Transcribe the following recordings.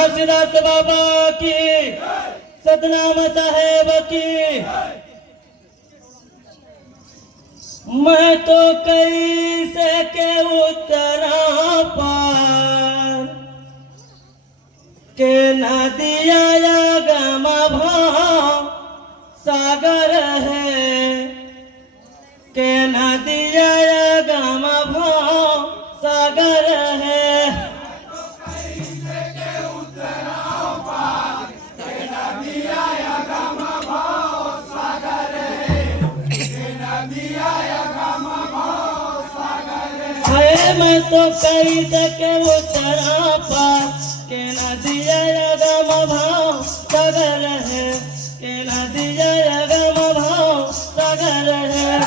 घासीदास बाबा की, सतनाम साहेब की। मैं तो कैसे के उतरा पार के नदिया गम भाव सागर है, के नदिया गम भाव सागर है। मैं तो कई के उतरा पार के नदिया गम भाव सागर है, के नदिया गम भाव सागर है।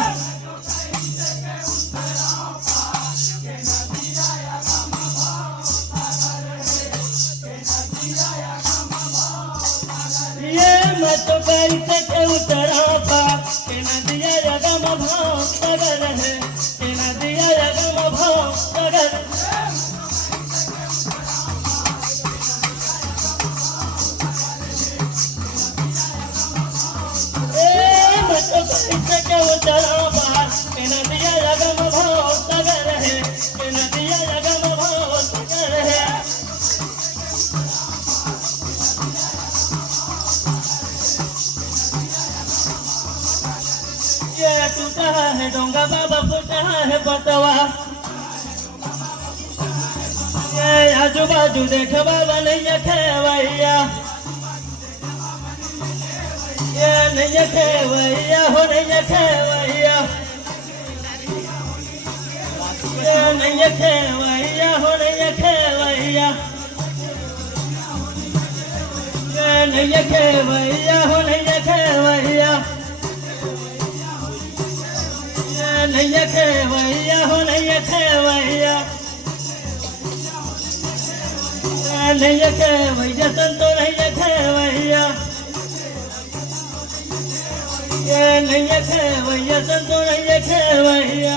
ये मैं तो कई के उतरा पार के नदिया गम भाव सागर है, के नदिया गम भाव सागर। के उतरा पार के नदिया गम भाव सागर है, के नदिया गम भाव सागर है। ये टूटा है डोंगा बाबा फूटा है बतवा, ये आजू बाजू देख बाबा नहीं खेवैया, ये नहीं खेवैया हो नहीं खेवैया, ये नहीं खेवैया हो नहीं खेवैया, ये नहीं खेवैया हो नहीं खेवैया, ये नहीं खेवैया हो नहीं खेवैया, ये नहीं खेवैया संतो नहीं खेवैया, ये नहीं खेवैया संतो नहीं खेवैया,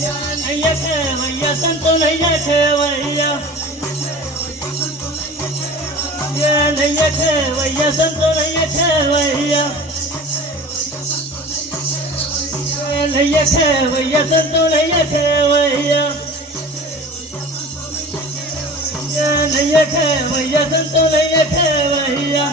ये नहीं खेवैया संतो नहीं खेवैया, ये नहीं खेवैया संतो नहीं खेवैया, ये नहीं खेवैया संतो नहीं खेवैया, ये नहीं खेवैया संतो नहीं खेवैया।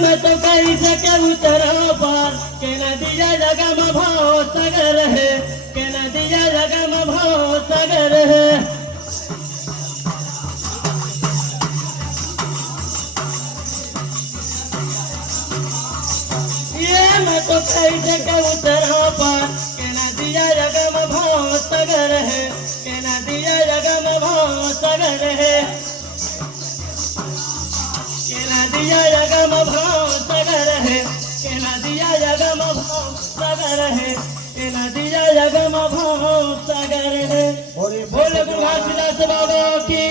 मैं तो कई के उतरा पार के नदिया गम भाव सागर है, के नदिया गम भाव सागर है। ये मैं तो कई के उतरा पार के नदिया गम भाव सागर है, के नदिया गम भाव सागर है, के नदिया गम भाव सागर है, के नदिया गम भाव सागर है, के नदिया गम भाव सागर है। बोले गुरु घासीदास बाबा की।